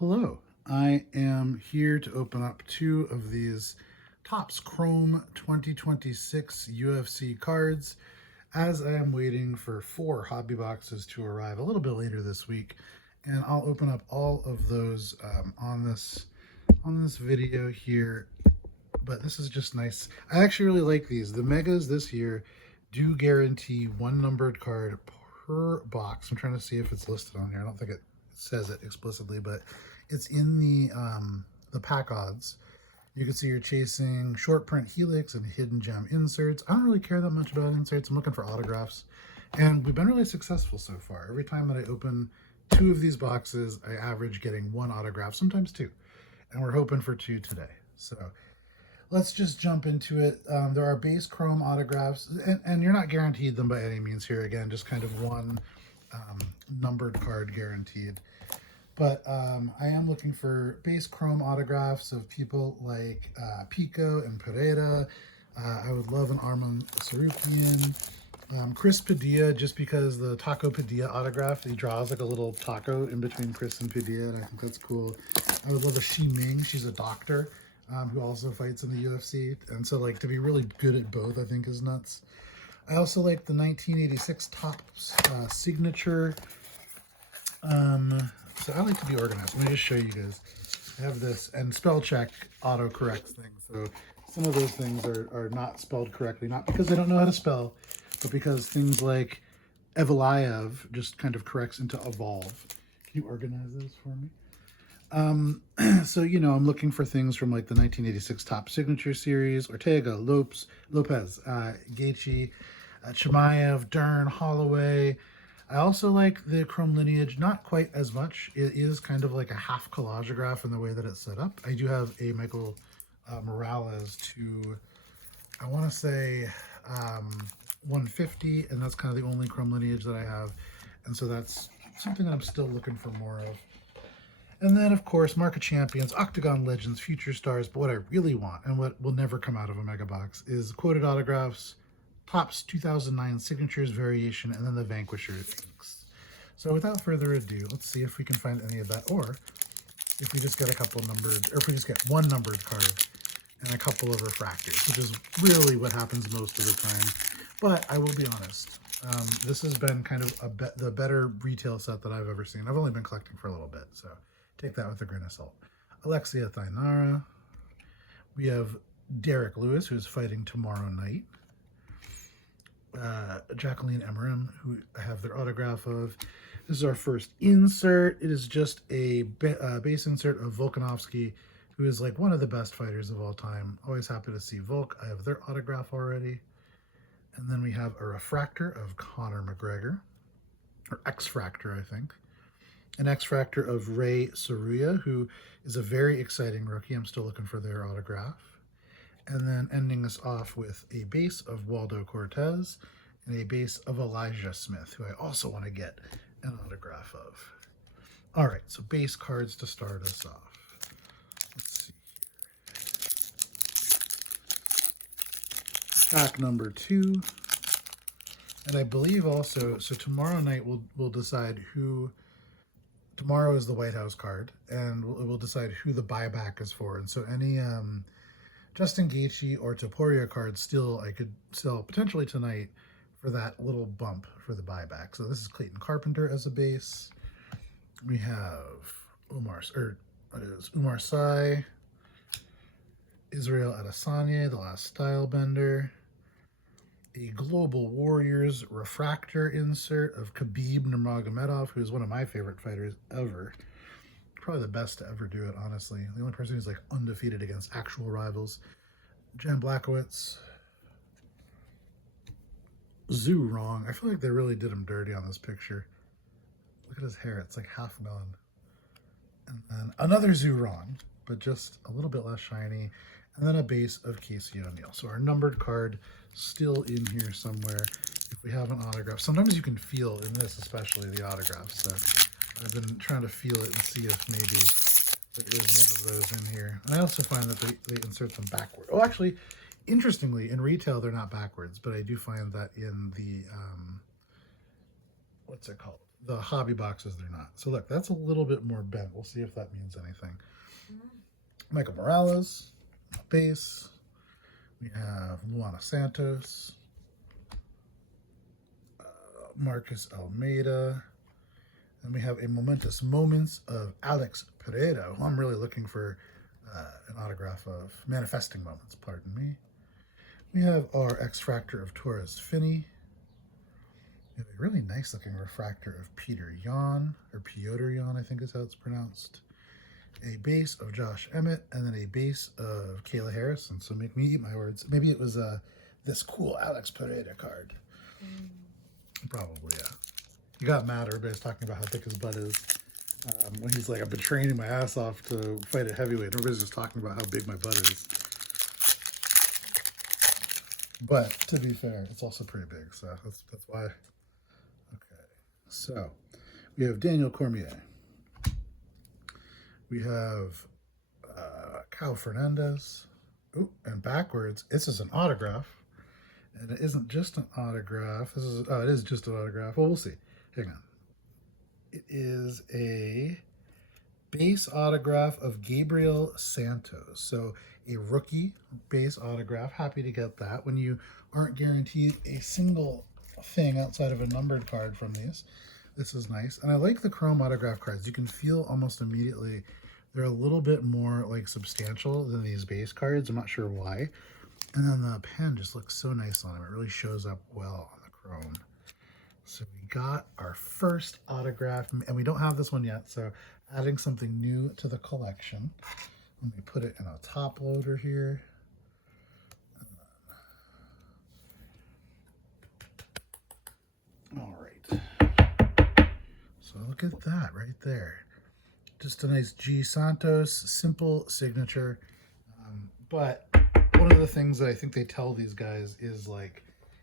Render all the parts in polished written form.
Hello, I am here to open up two of these Topps Chrome 2026 UFC cards as I am waiting for 4 hobby boxes to arrive a little bit later this week, and I'll open up all of those on this video here. But this is just nice. I actually really like these. The megas this year do guarantee one numbered card per box. I'm trying to see if it's listed on here. I don't think it says it explicitly, but it's in the pack odds. You can see you're chasing short print helix and hidden gem inserts. I don't really care that much about inserts. I'm looking for autographs, and we've been really successful so far. Every time that I open 2 of these boxes, I average getting 1 autograph, sometimes 2, and we're hoping for 2 today. So let's just jump into it. There are base chrome autographs, and you're not guaranteed them by any means here. Again, just kind of one numbered card guaranteed. But I am looking for base chrome autographs of people like Pico and Pereira. I would love an Armand Sarukian. Chris Padilla, just because the Taco Padilla autograph, he draws like a little taco in between Chris and Padilla, and I think that's cool. I would love a Xi Ming. She's a doctor who also fights in the UFC. And so like to be really good at both, I think is nuts. I also like the 1986 Topps signature. So I like to be organized. Let me just show you guys. I have this, and spell check autocorrects things. So some of those things are not spelled correctly, not because they don't know how to spell, but because things like Evelayev just kind of corrects into evolve. Can you organize those for me? So, you know, I'm looking for things from like the 1986 Topps Signature Series, Ortega, Lopez, Gaethje, Chimaev, Dern, Holloway. I also like the Chrome Lineage, not quite as much. It is kind of like a half collagograph in the way that it's set up. I do have a Michael Morales to, I want to say 150, and that's kind of the only Chrome Lineage that I have. And so that's something that I'm still looking for more of. And then, of course, Mark of Champions, Octagon Legends, Future Stars. But what I really want, and what will never come out of a mega box, is quoted autographs, Topps 2009 Signatures Variation, and then the Vanquisher inks. So without further ado, let's see if we can find any of that, or if we just get a couple numbered, or if we just get 1 numbered card and a couple of refractors, which is really what happens most of the time. But I will be honest, this has been kind of the better retail set that I've ever seen. I've only been collecting for a little bit, so take that with a grain of salt. Alexia Thainara. We have Derek Lewis, who's fighting tomorrow night. Jacqueline Emmerich, who I have their autograph of. This is our first insert. It is just a base insert of Volkanovski, who is like one of the best fighters of all time. Always happy to see Volk. I have their autograph already. And then we have a refractor of Conor McGregor, or X-Fractor, I think. An X-Fractor of Ray Saruya, who is a very exciting rookie. I'm still looking for their autograph. And then ending us off with a base of Waldo Cortez and a base of Elijah Smith, who I also want to get an autograph of. All right, so base cards to start us off. Let's see here. Pack number 2. And I believe also, so tomorrow night we'll decide who, tomorrow is the White House card, and we'll decide who the buyback is for. And so any Justin Gaethje or Topuria cards I could sell potentially tonight for that little bump for the buyback. So this is Clayton Carpenter as a base. We have Umar Sy, Israel Adesanya, the last style bender, a Global Warriors refractor insert of Khabib Nurmagomedov, who's one of my favorite fighters ever. Probably the best to ever do it, honestly. The only person who's like undefeated against actual rivals. Jan Blachowicz. Zhu Rong. I feel like they really did him dirty on this picture. Look at his hair. It's like half gone. And then another Zhu Rong, but just a little bit less shiny. And then a base of Casey O'Neill. So our numbered card still in here somewhere. If we have an autograph. Sometimes you can feel, in this especially, the autograph. So I've been trying to feel it and see if maybe there is one of those in here. And I also find that they insert them backward. Oh, actually, interestingly, in retail, they're not backwards, but I do find that in the, what's it called? The hobby boxes, they're not. So look, that's a little bit more bent. We'll see if that means anything. Michael Morales, base. We have Luana Santos, Marcus Almeida, and we have a momentous moments of Alex Pereira, who I'm really looking for an autograph of. Manifesting moments, pardon me. We have our X-Fractor of Torres Finney. We have a really nice looking refractor of Peter Yan, or Piotr Yan, I think is how it's pronounced. A base of Josh Emmett, and then a base of Kayla Harrison. So make me eat my words. Maybe it was this cool Alex Pereira card. Probably, yeah. You got mad. Everybody's talking about how thick his butt is. When he's like, I've been training my ass off to fight at heavyweight. Everybody's just talking about how big my butt is. But to be fair, it's also pretty big. So that's why. Okay. So we have Daniel Cormier. We have Kyle Fernandez. Oh, and backwards, this is an autograph. And it isn't just an autograph. It is just an autograph. Well, we'll see. Hang on. It is a base autograph of Gabriel Santos. So a rookie base autograph. Happy to get that when you aren't guaranteed a single thing outside of a numbered card from these. This is nice. And I like the chrome autograph cards. You can feel almost immediately they're a little bit more like substantial than these base cards. I'm not sure why. And then the pen just looks so nice on them. It really shows up well on the chrome. So we got our first autograph, and we don't have this one yet, so adding something new to the collection. Let me put it in a top loader here. All right. So look at that right there. Just a nice G Santos, simple signature. But one of the things that I think they tell these guys is like,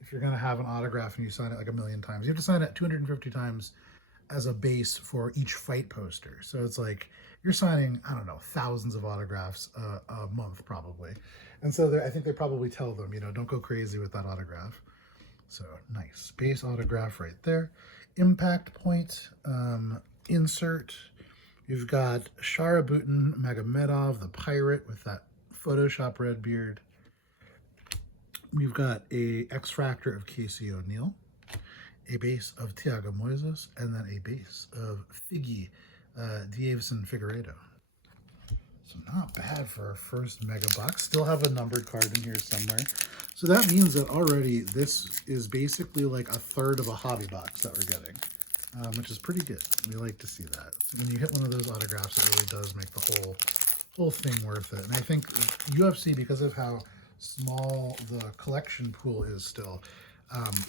if you're going to have an autograph and you sign it like 1,000,000 times, you have to sign it 250 times as a base for each fight poster. So it's like you're signing, I don't know, thousands of autographs a month probably. And so I think they probably tell them, you know, don't go crazy with that autograph. So nice base autograph right there. Impact point insert. You've got Sharabutin Magomedov, the pirate with that Photoshop red beard. We've got a X-Fractor of Casey O'Neill, a base of Thiago Moises, and then a base of Figgy Davison Figueiredo. So not bad for our first mega box. Still have a numbered card in here somewhere. So that means that already this is basically like a third of a hobby box that we're getting, which is pretty good. We like to see that. So when you hit one of those autographs, it really does make the whole thing worth it. And I think UFC, because of how small the collection pool is still,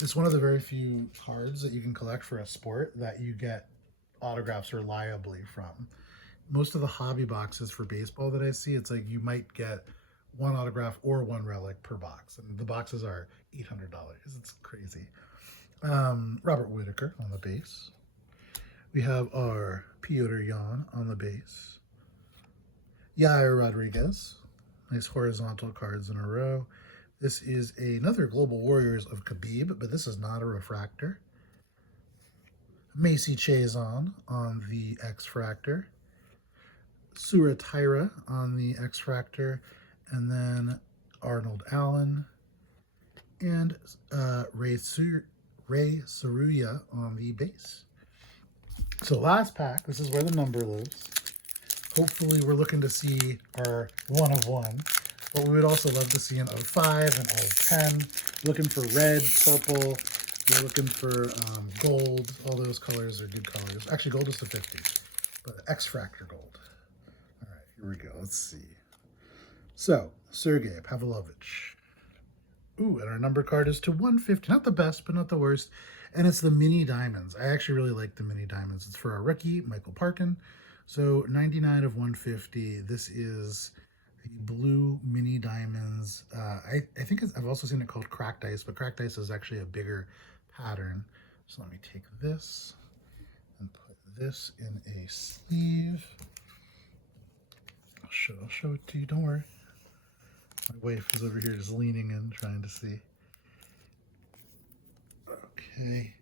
it's one of the very few cards that you can collect for a sport that you get autographs reliably from. Most of the hobby boxes for baseball that I see, it's like you might get one autograph or one relic per box, and the boxes are $800. It's crazy. Robert Whitaker on the base. We have our Piotr Yan on the base. Yair Rodriguez. Nice horizontal cards in a row. This is another Global Warriors of Khabib, but this is not a refractor. Macy Chazon on the X-Fractor. Sura Tyra on the X-Fractor. And then Arnold Allen. And Ray Saruya on the base. So last pack, this is where the number lives. Hopefully we're looking to see our 1 of 1, but we would also love to see an 05, an 010. Looking for red, purple, we're looking for gold. All those colors are good colors. Actually, gold is the 50, but X-Fractor gold. All right, here we go. Let's see. So, Sergey Pavlovich. Ooh, and our number card is to 150. Not the best, but not the worst. And it's the mini diamonds. I actually really like the mini diamonds. It's for our rookie, Michael Parkin. So 99 of 150. This is the blue mini diamonds. I think I've also seen it called cracked ice, but cracked ice is actually a bigger pattern. So let me take this and put this in a sleeve. I'll show it to you. Don't worry. My wife is over here just leaning in, trying to see. Okay.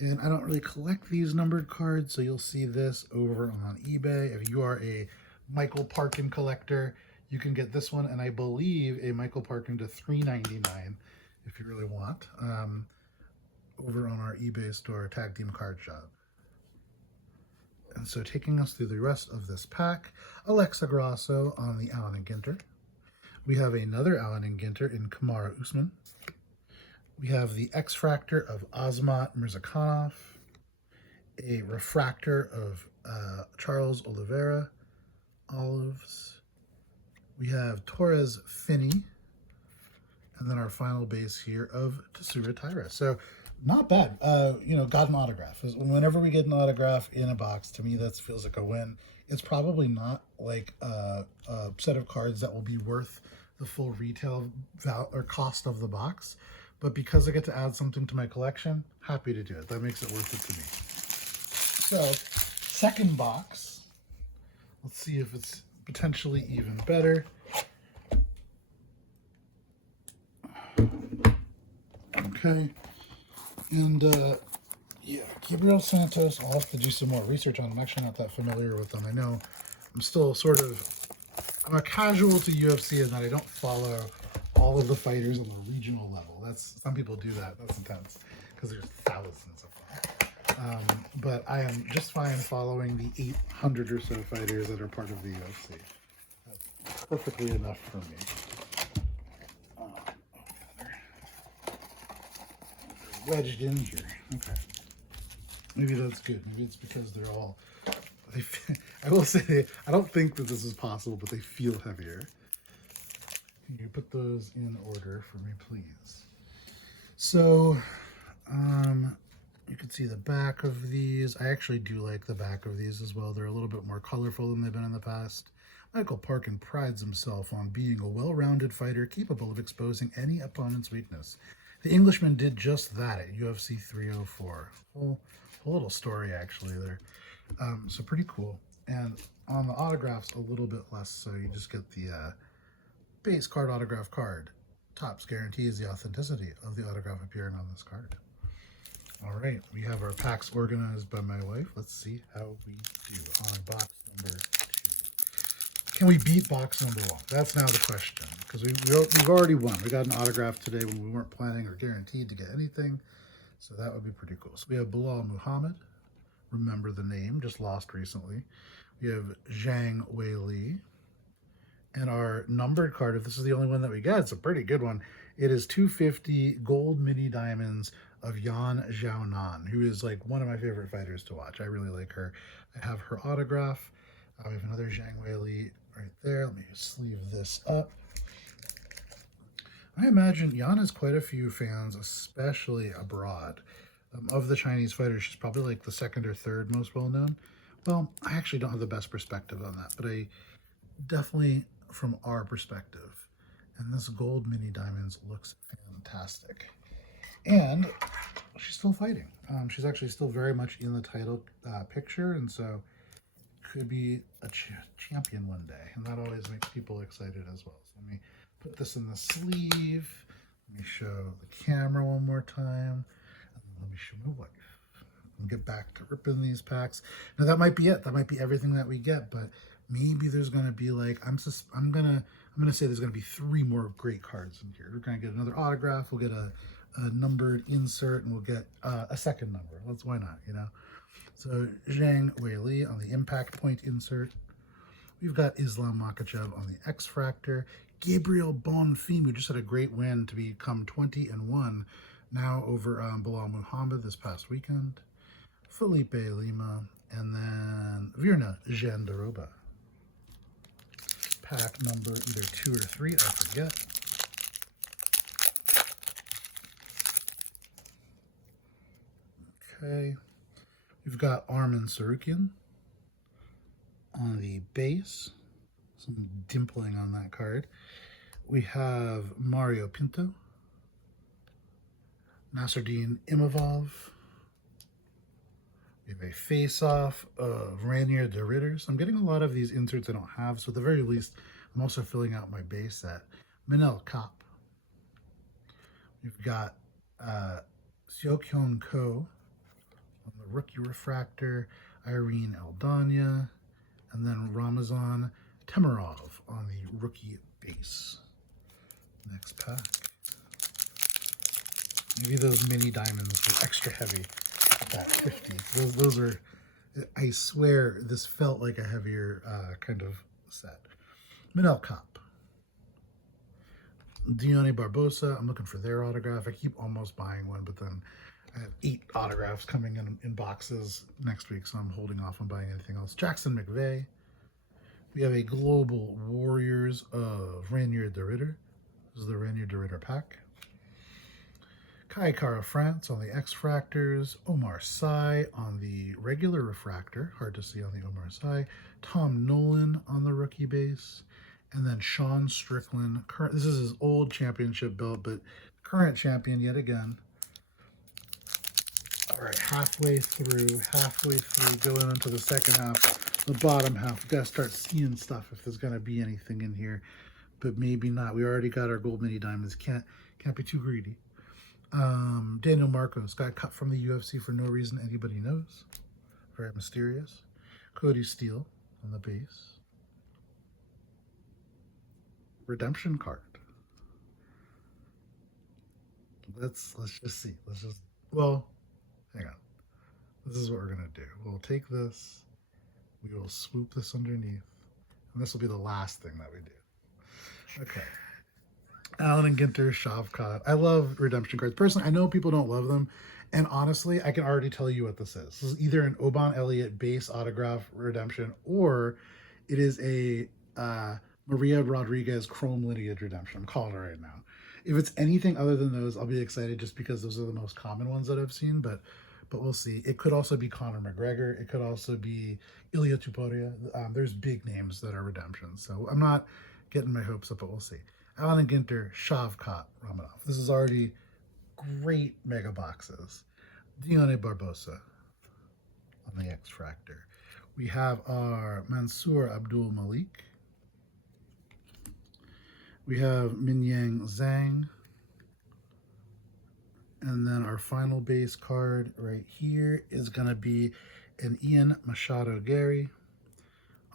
And I don't really collect these numbered cards, so you'll see this over on eBay. If you are a Michael Parkin collector, you can get this one, and I believe a Michael Parkin to $3.99 if you really want, over on our eBay store, Tag Team Card Shop. And so taking us through the rest of this pack, Alexa Grasso on the Allen and Ginter. We have another Allen and Ginter in Kamaru Usman. We have the X-Fractor of Azmat Mirzakhanov, a Refractor of Charles Oliveira, Olives. We have Torres Finney, and then our final base here of Tatsuro Taira. So not bad. Got an autograph. Whenever we get an autograph in a box, to me that feels like a win. It's probably not like a set of cards that will be worth the full retail or cost of the box, but because I get to add something to my collection, happy to do it. That makes it worth it to me. So, second box. Let's see if it's potentially even better. Okay. And yeah, Gabriel Santos, I'll have to do some more research on. I'm actually not that familiar with them. I know I'm still I'm a casual to UFC in that I don't follow all of the fighters on the regional level. Some people do that. That's intense because there's thousands of them. But I am just fine following the 800 or so fighters that are part of the UFC. That's perfectly enough for me. They're wedged in here. Okay. Maybe that's good. Maybe it's because they're all... I will say, I don't think that this is possible, but they feel heavier. Can you put those in order for me, please? So, you can see the back of these. I actually do like the back of these as well. They're a little bit more colorful than they've been in the past. Michael Parkin prides himself on being a well-rounded fighter capable of exposing any opponent's weakness. The Englishman did just that at UFC 304. Whole little story actually there. So pretty cool. And on the autographs, a little bit less. So you just get the base card autograph card. Topps guarantees the authenticity of the autograph appearing on this card. All right, we have our packs organized by my wife. Let's see how we do on box number 2. Can we beat box number 1? That's now the question, because we've already won. We got an autograph today when we weren't planning or guaranteed to get anything, so that would be pretty cool. So we have Bilal Muhammad. Remember the name, just lost recently. We have Zhang Weili. And our numbered card, if this is the only one that we get, it's a pretty good one. It is 250 gold mini diamonds of Yan Xiaonan, who is like one of my favorite fighters to watch. I really like her. I have her autograph. We have another Zhang Weili right there. Let me sleeve this up. I imagine Yan has quite a few fans, especially abroad. Of the Chinese fighters, she's probably like the second or third most well-known. Well, I actually don't have the best perspective on that, but I definitely from our perspective. And this gold mini diamonds looks fantastic. And she's still fighting. She's actually still very much in the title picture, and so could be a champion one day. And that always makes people excited as well. So let me put this in the sleeve. Let me show the camera one more time. Let me show my wife. And get back to ripping these packs. Now that might be it. That might be everything that we get, but maybe there's gonna be like I'm gonna say there's gonna be 3 more great cards in here. We're gonna get another autograph. We'll get a numbered insert, and we'll get a second number. Why not? So Zhang Weili on the impact point insert. We've got Islam Makhachev on the X-Fractor. Gabriel Bonfim, who just had a great win to become 20-1. Now over Bilal Muhammad this past weekend. Felipe Lima, and then Virna Jandiroba. Pack number either 2 or 3, I forget. Okay. We've got Arman Sarukian on the base. Some dimpling on that card. We have Mario Pinto. Nasruddin Imavov. We have a face-off of Rainier de Ritters. I'm getting a lot of these inserts I don't have, so at the very least, I'm also filling out my base set. Manel Kape. We've got Seokyung Ko rookie refractor, Irene Aldana, and then Ramazan Temirov on the rookie base. Next pack. Maybe those mini diamonds were extra heavy at that 50. Those are, I swear, this felt like a heavier kind of set. Manel Cop. Dione Barbosa. I'm looking for their autograph. I keep almost buying one, but then I have 8 autographs coming in boxes next week, so I'm holding off on buying anything else. Jackson McVeigh. We have a Global Warriors of Rainier de Ritter. This is the Rainier de Ritter pack. Kai Kara France on the X-Fractors. Omar Sy on the regular refractor. Hard to see on the Omar Sy. Tom Nolan on the rookie base. And then Sean Strickland. This is his old championship belt, but current champion yet again. All right, halfway through, going into the second half, the bottom half. We got to start seeing stuff if there's going to be anything in here, but maybe not. We already got our gold mini diamonds. Can't be too greedy. Daniel Marcos got cut from the UFC for no reason anybody knows. Very mysterious. Cody Steele on the base. Redemption card. Let's just see. Well, hang on. This is what we're gonna do. We'll take this, we will swoop this underneath, and this will be the last thing that we do. Okay. Allen and Ginter, Shavkat. I love redemption cards. Personally, I know people don't love them, and honestly, I can already tell you what this is. This is either an Oban Elliott base autograph redemption, or it is a Maria Rodriguez Chrome Lineage redemption. I'm calling it right now. If it's anything other than those, I'll be excited just because those are the most common ones that I've seen, but we'll see. It could also be Conor McGregor. It could also be Ilia Tuporia. There's big names that are redemptions, so I'm not getting my hopes up, but we'll see. Allen and Ginter, Shavkat, Romanov. This is already great mega boxes. Dione Barbosa on the X-Fractor. We have our Mansour Abdul Malik. We have Minyang Zhang. And then our final base card right here is going to be an Ian Machado Gary.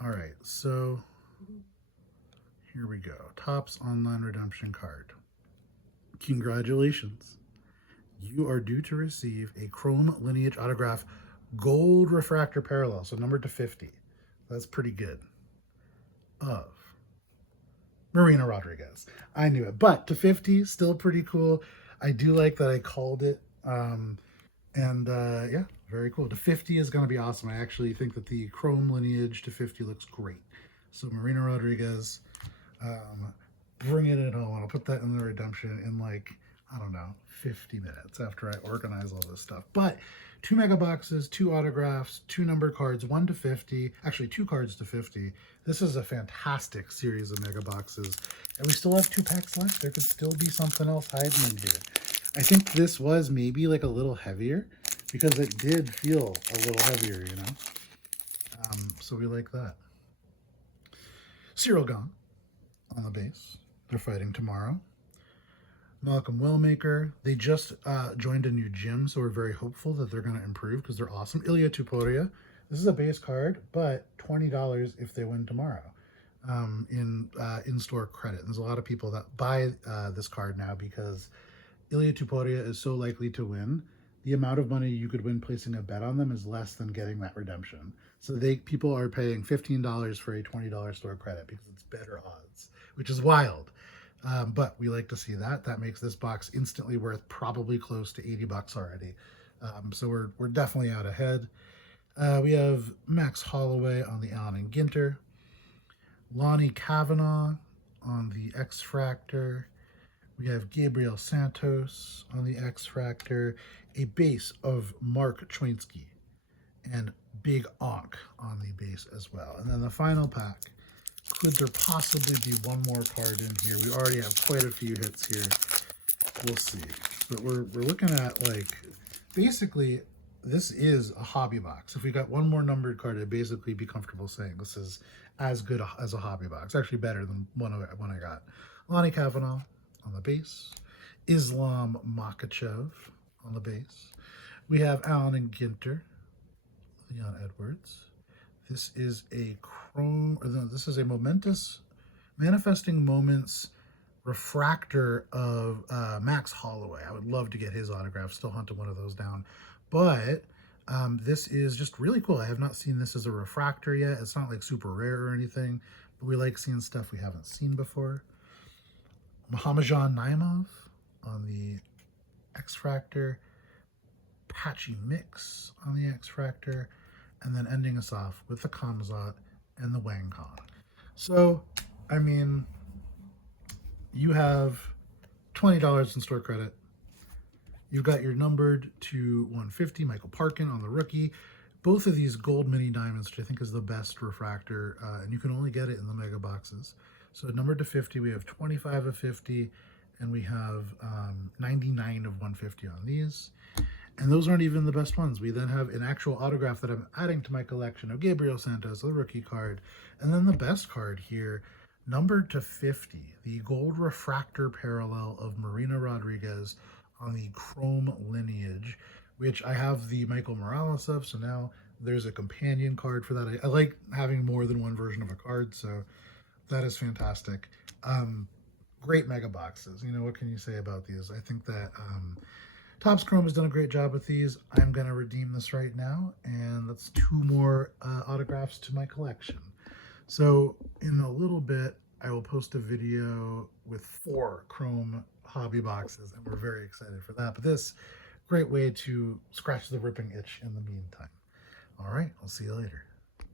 All right, so here we go. Topps Online Redemption card. Congratulations. You are due to receive a Chrome Lineage Autograph Gold Refractor Parallel, so numbered to 50. That's pretty good. Of Marina Rodriguez. I knew it, but to 50, still pretty cool. I do like that I called it. Yeah, very cool. To 50 is going to be awesome. I actually think that the Chrome Lineage to 50 looks great. So Marina Rodriguez, bringing it home. I'll put that in the redemption in like, I don't know, 50 minutes after I organize all this stuff. But 2 mega boxes, 2 autographs, 2 numbered cards, 1 to 50, actually 2 cards to 50. This is a fantastic series of mega boxes. And we still have 2 packs left. There could still be something else hiding in here. I think this was maybe like a little heavier because it did feel a little heavier, you know? So we like that. Cyril Gahn on the base. They're fighting tomorrow. Malcolm Wellmaker. They just joined a new gym, so we're very hopeful that they're going to improve because they're awesome. Ilia Tuporia. This is a base card, but $20 if they win tomorrow in-store credit. And there's a lot of people that buy this card now because Ilia Tuporia is so likely to win. The amount of money you could win placing a bet on them is less than getting that redemption. So people are paying $15 for a $20 store credit because it's better odds, which is wild. But we like to see that. That makes this box instantly worth probably close to $80 already. So we're definitely out ahead. We have Max Holloway on the Allen and Ginter. Lonnie Kavanaugh on the X-Fractor. We have Gabriel Santos on the X-Fractor. A base of Mark Chwinski. And Big Onk on the base as well. And then the final pack. Could there possibly be one more card in here? We already have quite a few hits here. We'll see. But we're looking at, like, basically, this is a hobby box. If we got one more numbered card, I'd basically be comfortable saying this is as good as a hobby box. Actually better than one I got. Lonnie Kavanaugh on the base. Islam Makhachev on the base. We have Allen and Ginter Leon Edwards. This is a chrome, or no, this is a momentous manifesting moments refractor of Max Holloway. I would love to get his autograph. Still hunting one of those down, but this is just really cool. I have not seen this as a refractor yet. It's not like super rare or anything, but we like seeing stuff we haven't seen before. Muhammadjan Naimov on the X-Fractor. Patchy Mix on the X-Fractor, and then ending us off with the Kamzat and the Wang Kong. So, I mean, you have $20 in store credit. You've got your numbered to 150 Michael Parkin on the rookie. Both of these gold mini diamonds, which I think is the best refractor, and you can only get it in the mega boxes. So numbered to 50, we have 25 of 50, and we have 99 of 150 on these. And those aren't even the best ones. We then have an actual autograph that I'm adding to my collection of Gabriel Santos, the rookie card. And then the best card here, numbered to 50, the gold refractor parallel of Marina Rodriguez on the chrome lineage, which I have the Michael Morales of. So now there's a companion card for that. I like having more than one version of a card. So that is fantastic. Great mega boxes. You know, what can you say about these? I think that Topps Chrome has done a great job with these. I'm going to redeem this right now, and that's 2 more autographs to my collection. So in a little bit, I will post a video with 4 Chrome hobby boxes, and we're very excited for that. But this, great way to scratch the ripping itch in the meantime. All right, I'll see you later.